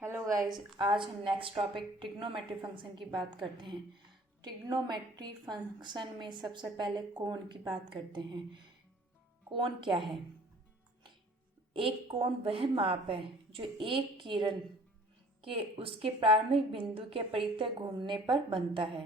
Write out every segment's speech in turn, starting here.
Hello guys, आज हम next topic trigonometry function की बात करते हैं। ट्रिग्नोमेट्री फंक्शन में सबसे पहले कोण की बात करते हैं। कोण क्या है? एक कोण वह माप है जो एक किरण के उसके प्रारंभिक बिंदु के परितः घूमने पर बनता है।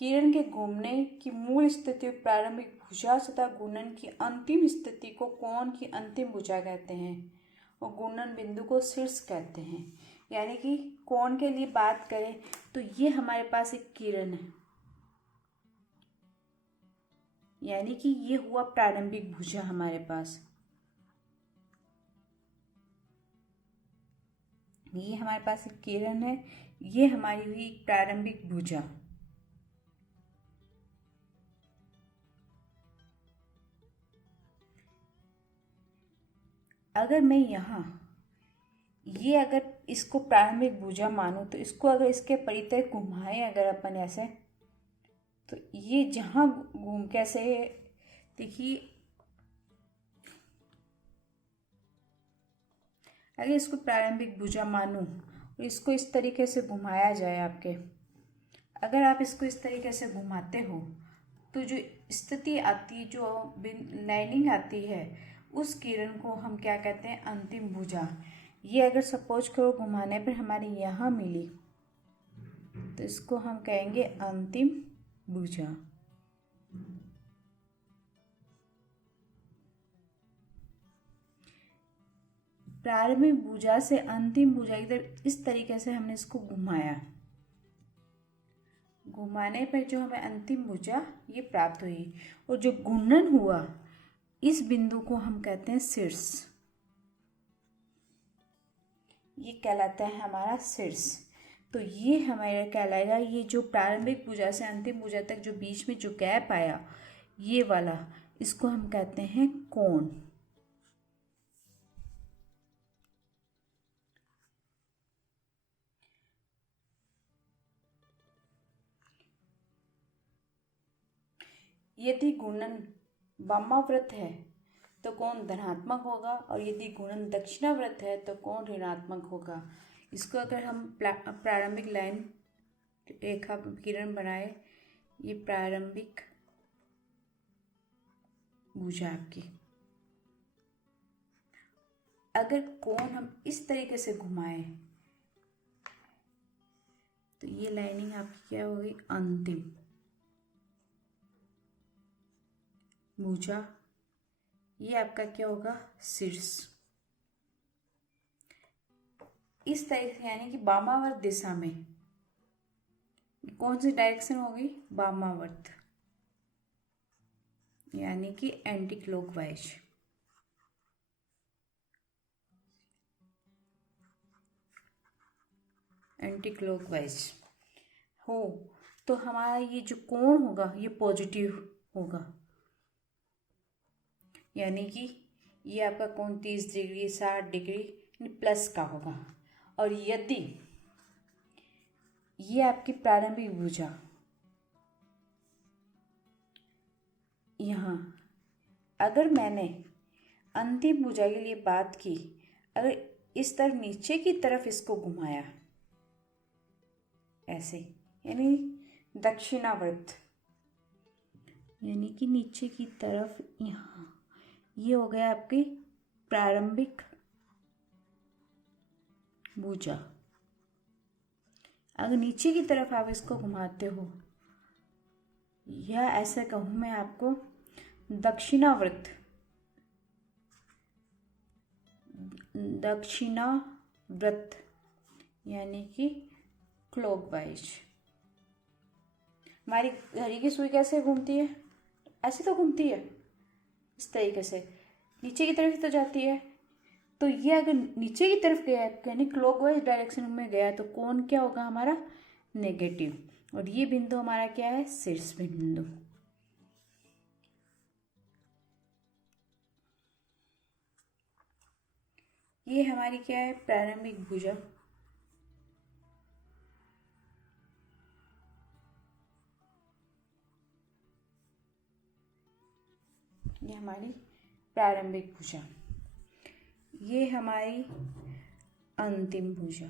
किरण के घूमने की मूल स्थिति प्रारंभिक भुजा तथा घूर्णन की अंतिम स्थिति को कोण की अंतिम भुजा कहते हैं और घूर्णन बिंदु को शीर्ष कहते हैं। यानी कि कोण के लिए बात करें तो ये हमारे पास एक किरण है, यानी कि ये हुआ प्रारंभिक भुजा हमारे पास। ये हमारे पास एक किरण है, ये हमारी हुई एक प्रारंभिक भुजा। अगर मैं यहाँ ये अगर इसको प्रारंभिक भुजा मानूं तो इसको अगर इसके परितः घुमाएं अगर अपन ऐसे, तो ये जहाँ घूम कैसे, देखिए अगर इसको प्रारंभिक भुजा मानूं और इसको इस तरीके से घुमाया जाए आपके, अगर आप इसको इस तरीके से घुमाते हो तो जो स्थिति आती है, जो लाइनिंग आती है, उस किरण को हम क्या कहते हैं? अंतिम भुजा। ये अगर सपोज करो घुमाने पर हमारे यहाँ मिली तो इसको हम कहेंगे अंतिम भुजा। प्रारंभिक भुजा से अंतिम भुजा की तरफ इस तरीके से हमने इसको घुमाया, घुमाने पर जो हमें अंतिम भुजा ये प्राप्त हुई और जो घूर्णन हुआ इस बिंदु को हम कहते हैं शीर्ष। ये कहलाता है हमारा शीर्ष। तो ये हमारा कहलाएगा, ये जो प्रारंभिक भुजा से अंतिम भुजा तक जो बीच में जो गैप आया ये वाला, इसको हम कहते हैं कोण। यदि घूर्णन वामाव्रत है तो कोण धनात्मक होगा और यदि घूर्णन दक्षिणाव्रत है तो कोण ऋणात्मक होगा। इसको अगर हम प्रारंभिक लाइन रेखा किरण बनाए, ये प्रारंभिक भुजा आपकी, अगर कोण हम इस तरीके से घुमाए तो ये लाइनिंग आपकी क्या होगी? अंतिम भुजा। ये आपका क्या होगा? शीर्ष। इस तरीके से, यानी कि वामावर्त दिशा में कौन सी डायरेक्शन होगी? वामावर्त, यानी कि एंटी क्लॉकवाइज। एंटी क्लॉकवाइज हो तो हमारा ये जो कोण होगा ये पॉजिटिव होगा, यानी कि ये आपका कोण 30 डिग्री 60 डिग्री प्लस का होगा। और यदि ये आपकी प्रारंभिक भुजा यहाँ, अगर मैंने अंतिम भुजा के लिए बात की, अगर इस तरफ नीचे की तरफ इसको घुमाया ऐसे, यानी दक्षिणावर्त, यानी कि नीचे की तरफ यहाँ, ये हो गया आपकी प्रारंभिक भुजा। अगर नीचे की तरफ आप इसको घुमाते हो, या ऐसा कहूँ मैं आपको दक्षिणावर्त, दक्षिणाव्रत यानी कि क्लॉकवाइज। हमारी घड़ी की सुई कैसे घूमती है? ऐसे तो घूमती है, इस तरीके से नीचे की तरफ ही तो जाती है। तो ये अगर नीचे की तरफ गया यानी क्लॉकवाइज डायरेक्शन में गया तो कोण क्या होगा हमारा? नेगेटिव। और ये बिंदु हमारा क्या है? शीर्ष बिंदु। ये हमारी क्या है? प्रारंभिक भुजा। ये हमारी प्रारंभिक भुजा। ये हमारी अंतिम भुजा।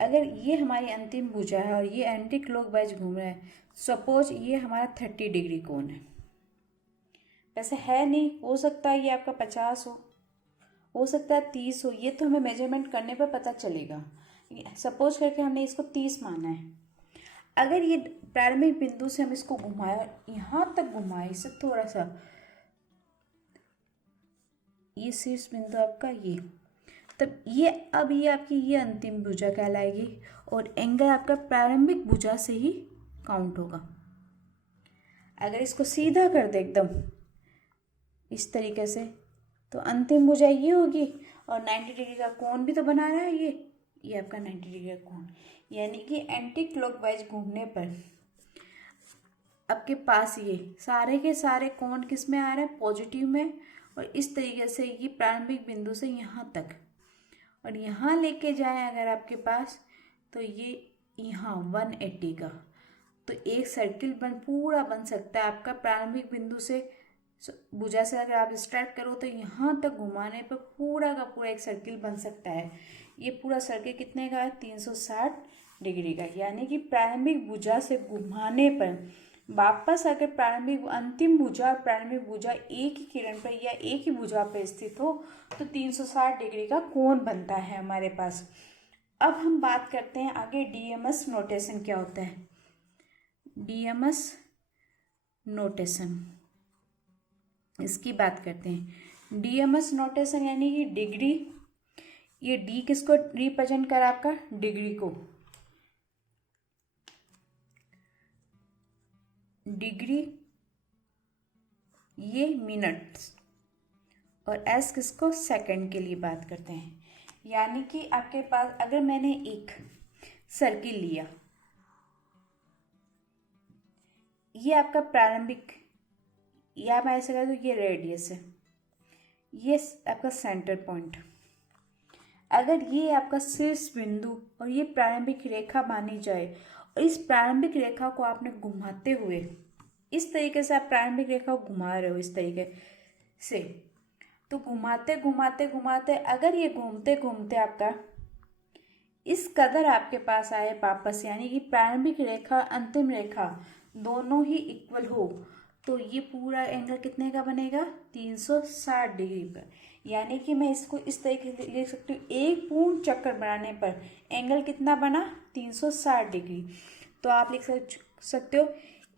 अगर ये हमारी अंतिम भुजा है और ये एंटी क्लॉकवाइज घूम रहा है, सपोज ये हमारा 30 डिग्री कोण है, वैसे है नहीं, हो सकता है ये आपका 50 हो सकता है 30 हो, ये तो हमें मेजरमेंट करने पर पता चलेगा। सपोज करके हमने इसको 30 माना है। अगर ये प्रारंभिक बिंदु से हम इसको घुमाए, यहाँ तक घुमाए, इससे थोड़ा सा, ये शीर्ष बिंदु आपका ये, तब ये अब ये आपकी ये अंतिम भुजा कहलाएगी और एंगल आपका प्रारंभिक भुजा से ही काउंट होगा। अगर इसको सीधा कर दे एकदम इस तरीके से, तो अंतिम भुजा ये होगी और 90 डिग्री का कोण भी तो बना रहा है ये आपका 90 डिग्री का कोण, यानी कि एंटी क्लॉकवाइज घूमने पर आपके पास ये सारे के सारे कोण किस में आ रहे हैं, पॉजिटिव में। और इस तरीके से ये प्रारंभिक बिंदु से यहाँ तक और यहाँ लेके जाएं अगर आपके पास, तो ये यहाँ 180 का, तो एक सर्किल पूरा बन सकता है आपका। प्रारंभिक बिंदु से भुजा से अगर आप स्टार्ट करो तो यहाँ तक घुमाने पर पूरा का पूरा एक सर्किल बन सकता है। ये पूरा सर्किल कितने का है, 360 डिग्री का, यानी कि प्रारंभिक भुजा से घुमाने पर वापस अगर प्रारंभिक अंतिम भुजा और प्रारंभिक भुजा एक ही किरण पर या एक ही भुजा पर स्थित हो तो 360 डिग्री का कोण बनता है हमारे पास। अब हम बात करते हैं आगे डीएमएस नोटेशन क्या होता है। डीएमएस नोटेशन, इसकी बात करते हैं। डीएमएस नोटेशन यानी कि डिग्री, ये डी किसको रिप्रेजेंट कर आपका, डिग्री को, डिग्री ये मिनट्स, और एस किसको, सेकंड के लिए बात करते हैं। यानी कि आपके पास अगर मैंने एक सर्किल लिया, ये आपका प्रारंभिक, या मैं ऐसे कह दूँ ये रेडियस है, ये आपका सेंटर पॉइंट, अगर ये आपका शीर्ष बिंदु और ये प्रारंभिक रेखा मानी जाए और इस प्रारंभिक रेखा को आपने घुमाते हुए इस तरीके से आप प्रारंभिक रेखा को घुमा रहे हो इस तरीके से, तो घुमाते घुमाते घुमाते अगर ये घूमते घूमते आपका इस कदर आपके पास आए वापस, यानी कि प्रारंभिक रेखा अंतिम रेखा दोनों ही इक्वल हो, तो ये पूरा एंगल कितने का बनेगा, 360 डिग्री का। यानी कि मैं इसको इस तरीके से लिख सकती हूँ, एक पूर्ण चक्कर बनाने पर एंगल कितना बना, 360 डिग्री। तो आप लिख सकते हो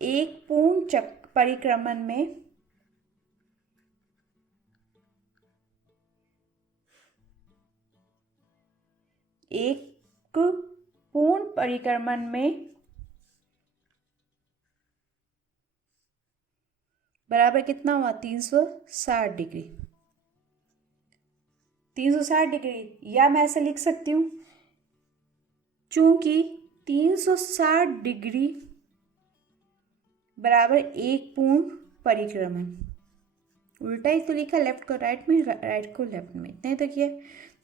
एक पूर्ण चक्र परिक्रमण में एक पूर्ण परिक्रमण में बराबर कितना हुआ, 360 डिग्री। 360 डिग्री, या मैं ऐसे लिख सकती हूँ, चूंकि 360 डिग्री बराबर एक पूर्ण परिक्रमण, उल्टा ही तो लिखा, लेफ्ट को राइट में, राइट को लेफ्ट में, इतने तो किया।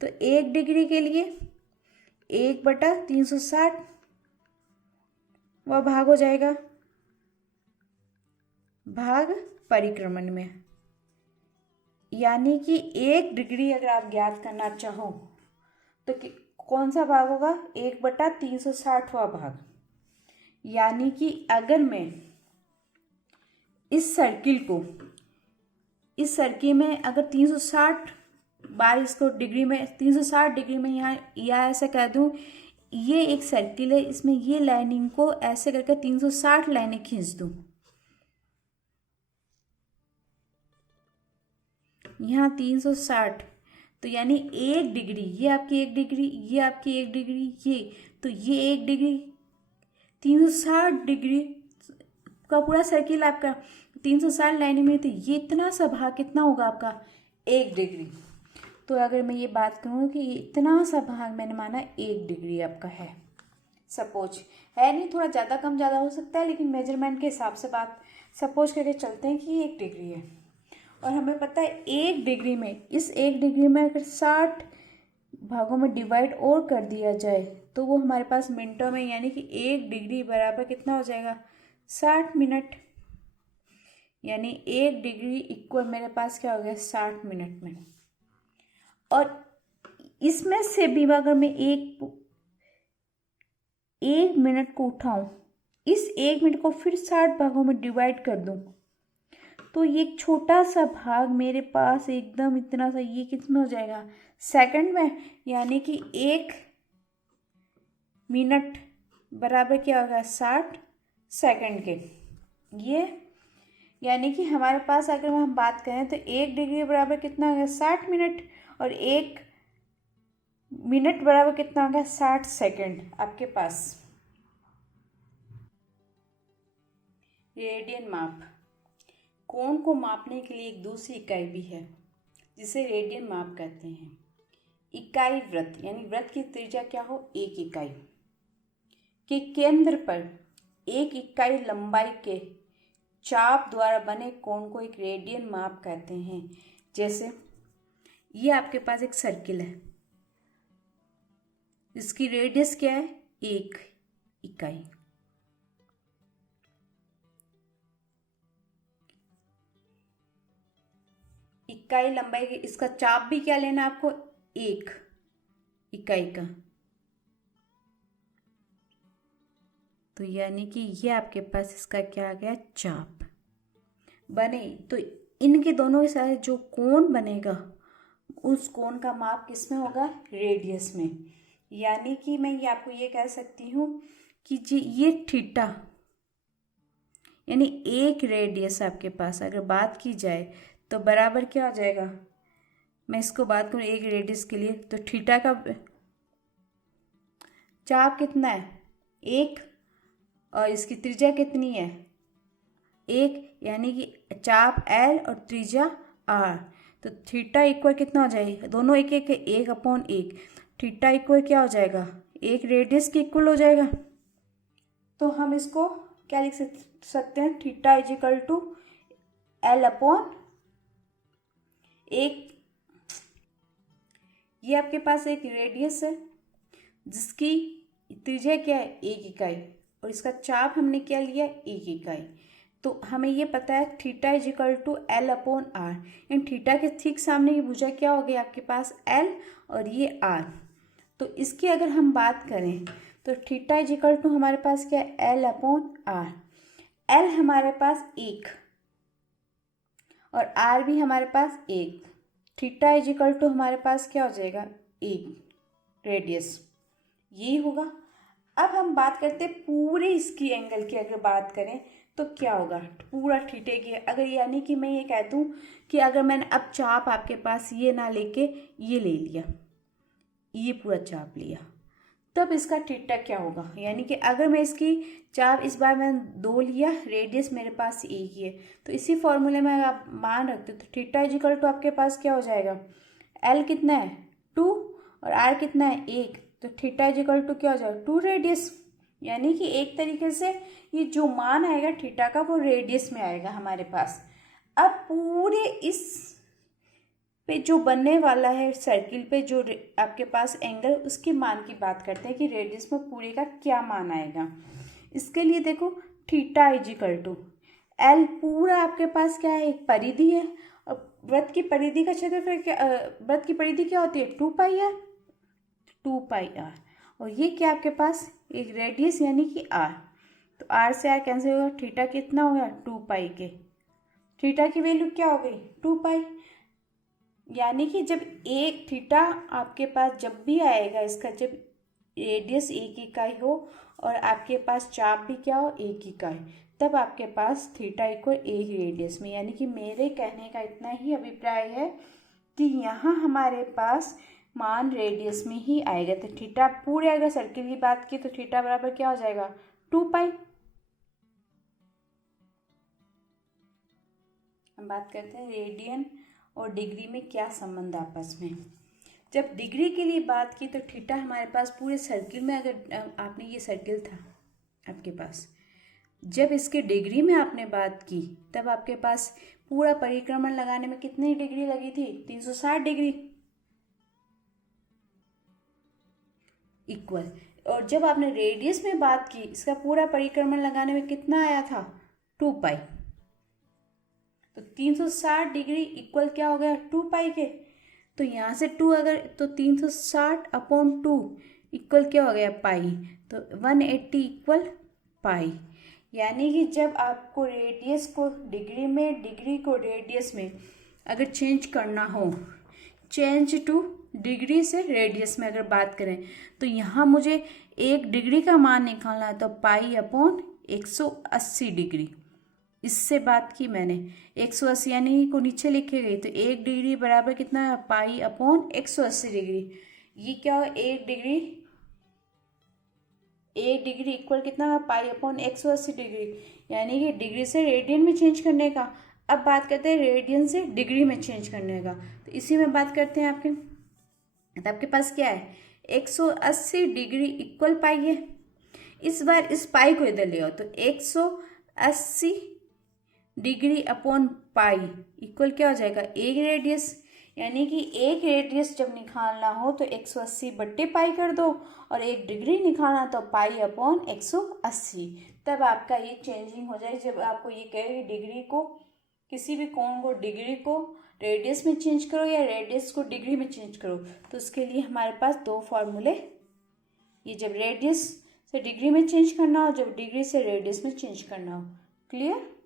तो 1 डिग्री के लिए 1/360 वह भाग हो जाएगा, भाग परिक्रमण में। यानी कि 1 डिग्री अगर आप ज्ञात करना चाहो तो कौन सा भाग होगा, 1/360वां भाग। यानी कि अगर मैं इस सर्किल में अगर 360 बार इसको डिग्री में 360 डिग्री में यहाँ या ऐसे कह दूँ, ये एक सर्किल है, इसमें ये लाइनिंग को ऐसे करके 360 लाइनें खींच दूँ, यहाँ 360, तो यानी 1 डिग्री, ये आपकी 1 डिग्री, ये आपकी 1 डिग्री, ये तो ये 1 डिग्री, 360 डिग्री का पूरा सर्किल आपका 360 लाइनें में, तो ये इतना सा भाग कितना होगा आपका, 1 डिग्री। तो अगर मैं ये बात करूँ कि इतना सा भाग मैंने माना 1 डिग्री आपका है, सपोज है नहीं, थोड़ा ज़्यादा कम ज़्यादा हो सकता है, लेकिन मेजरमेंट के हिसाब से बात सपोज करके चलते हैं कि ये 1 डिग्री है। और हमें पता है 1 डिग्री में, इस 1 डिग्री में अगर 60 भागों में डिवाइड और कर दिया जाए तो वो हमारे पास मिनटों में, यानी कि 1 डिग्री बराबर कितना हो जाएगा, 60 मिनट। यानी 1 डिग्री इक्वल मेरे पास क्या हो गया, 60 मिनट में। और इसमें से भी अगर मैं एक मिनट को उठाऊं, इस 1 मिनट को फिर 60 भागों में डिवाइड कर दूं, तो ये एक छोटा सा भाग मेरे पास एकदम इतना सा, ये कितना हो जाएगा सेकंड में, यानी कि 1 मिनट बराबर क्या होगा 60 सेकंड के। ये यानी कि हमारे पास अगर हम बात करें तो 1 डिग्री बराबर कितना होगा 60 मिनट, और 1 मिनट बराबर कितना होगा 60 सेकंड आपके पास। रेडियन माप, कोण को मापने के लिए एक दूसरी इकाई भी है जिसे रेडियन माप कहते हैं। इकाई वृत्त, यानी वृत्त की त्रिज्या क्या हो 1 इकाई के केंद्र पर 1 इकाई लंबाई के चाप द्वारा बने कोण को एक रेडियन माप कहते हैं। जैसे ये आपके पास एक सर्किल है, इसकी रेडियस क्या है 1 इकाई। इकाई लंबाई के, इसका चाप भी क्या लेना आपको 1 इकाई का। तो यानी कि ये आपके पास इसका क्या आ गया चाप बने। तो इनके दोनों के साथ जो कोण बनेगा उस कोण का माप किस में होगा रेडियस में। यानी कि मैं ये आपको ये कह सकती हूँ कि जी ये थीटा, यानी एक रेडियस आपके पास अगर बात की जाए तो बराबर क्या हो जाएगा, मैं इसको बात करूँ एक रेडियस के लिए, तो थीटा का चाप कितना है 1 और इसकी त्रिज्या कितनी है 1, यानी कि चाप L और त्रिज्या R। तो थीटा इक्वल कितना हो जाएगा, दोनों एक एक 1/1, थीटा इक्वल क्या हो जाएगा 1 रेडियस के इक्वल हो जाएगा। तो हम इसको क्या लिख सकते हैं, थीटा इजिकल टू L/1। ये आपके पास एक रेडियस है जिसकी त्रिज्या क्या है 1 इकाई, और इसका चाप हमने क्या लिया 1 इकाई। तो हमें ये पता है थीटा इजिकल टू L/R। इन थीटा के ठीक सामने ये भुजा क्या हो गया आपके पास L और ये R। तो इसकी अगर हम बात करें तो थीटा इजिकल टू हमारे पास क्या है L/R। L हमारे पास 1 और R भी हमारे पास 1। थीटा इजिकल टू हमारे पास क्या हो जाएगा 1 रेडियस, यही होगा। अब हम बात करते हैं पूरे इसकी एंगल की, अगर बात करें तो क्या होगा पूरा थीटे की। अगर यानी कि मैं ये कह दूँ कि अगर मैंने अब चाप आपके पास ये ना लेके ये ले लिया, ये पूरा चाप लिया, तब इसका थीटा क्या होगा। यानी कि अगर मैं इसकी चाप इस बार मैंने 2 लिया, रेडियस मेरे पास 1 ही है, तो इसी फॉर्मूले में आप मान रखते हो तो थीटा इजिकल टू आपके पास क्या हो जाएगा L कितना है 2 और R कितना है 1, तो थीटा इजिकल टू क्या हो जाएगा 2 रेडियस। यानी कि एक तरीके से ये जो मान आएगा थीटा का वो रेडियस में आएगा हमारे पास। अब पूरे इस पे जो बनने वाला है सर्किल पे जो आपके पास एंगल, उसके मान की बात करते हैं कि रेडियस में पूरे का क्या मान आएगा। इसके लिए देखो थीटा इजिकल टू L पूरा आपके पास क्या है एक परिधि है, और वृत्त की परिधि का क्षेत्रफल क्या, वृत्त की परिधि क्या होती है 2πr, 2πr, और ये क्या आपके पास एक रेडियस यानी कि R। तो R से R कैंसिल होगा, थीटा कितना हो गया 2π के, थीटा की वैल्यू क्या हो गई 2π। यानी कि जब एक थीटा आपके पास जब भी आएगा, इसका जब रेडियस 1 इकाई हो और आपके पास चाप भी क्या हो 1 इकाई, तब आपके पास थीटा इक्वल 1 रेडियस में। यानी कि मेरे कहने का इतना ही अभिप्राय है कि यहाँ हमारे पास मान रेडियस में ही आएगा। तो थीटा पूरे अगर सर्किल की बात की तो थीटा बराबर क्या हो जाएगा 2π। हम बात करते हैं रेडियन और डिग्री में क्या संबंध आपस में। जब डिग्री के लिए बात की तो थीटा हमारे पास पूरे सर्किल में, अगर आपने ये सर्किल था आपके पास, जब इसके डिग्री में आपने बात की तब आपके पास पूरा परिक्रमण लगाने में कितनी डिग्री लगी थी 360 डिग्री इक्वल। और जब आपने रेडियस में बात की इसका पूरा परिक्रमण लगाने में कितना आया था 2π। तो 360 डिग्री इक्वल क्या हो गया 2π के। तो यहाँ से 2 अगर तो 360/2 इक्वल क्या हो गया पाई, तो 180 इक्वल पाई। यानी कि जब आपको रेडियस को डिग्री में, डिग्री को रेडियस में अगर चेंज करना हो, चेंज टू डिग्री से रेडियस में अगर बात करें, तो यहाँ मुझे 1 डिग्री का मान निकालना है, तो पाई/180 डिग्री। इससे बात की मैंने 180 यानी को नीचे लिखे गई, तो 1 डिग्री बराबर कितना है, पाई/180 डिग्री। ये क्या हो, 1 डिग्री इक्वल कितना है, पाई/180 डिग्री। यानी कि डिग्री से रेडियन में चेंज करने का। अब बात करते हैं रेडियन से डिग्री में चेंज करने का, तो इसी में बात करते हैं आपके। तो आपके पास क्या है, 180 डिग्री इक्वल पाई है। इस बार इस पाई को इधर ले आओ, तो 180 डिग्री अपॉन पाई इक्वल क्या हो जाएगा, 1 रेडियस। यानी कि 1 रेडियस जब निकालना हो तो 180/पाई कर दो, और 1 डिग्री निकालना तो पाई/180। तब आपका ये चेंजिंग हो जाए। जब आपको ये कहे डिग्री को, किसी भी कोण को, डिग्री को रेडियस में चेंज करो या रेडियस को डिग्री में चेंज करो, तो उसके लिए हमारे पास 2 फॉर्मूले, ये जब रेडियस से डिग्री में चेंज करना हो, जब डिग्री से रेडियस में चेंज करना हो। क्लियर।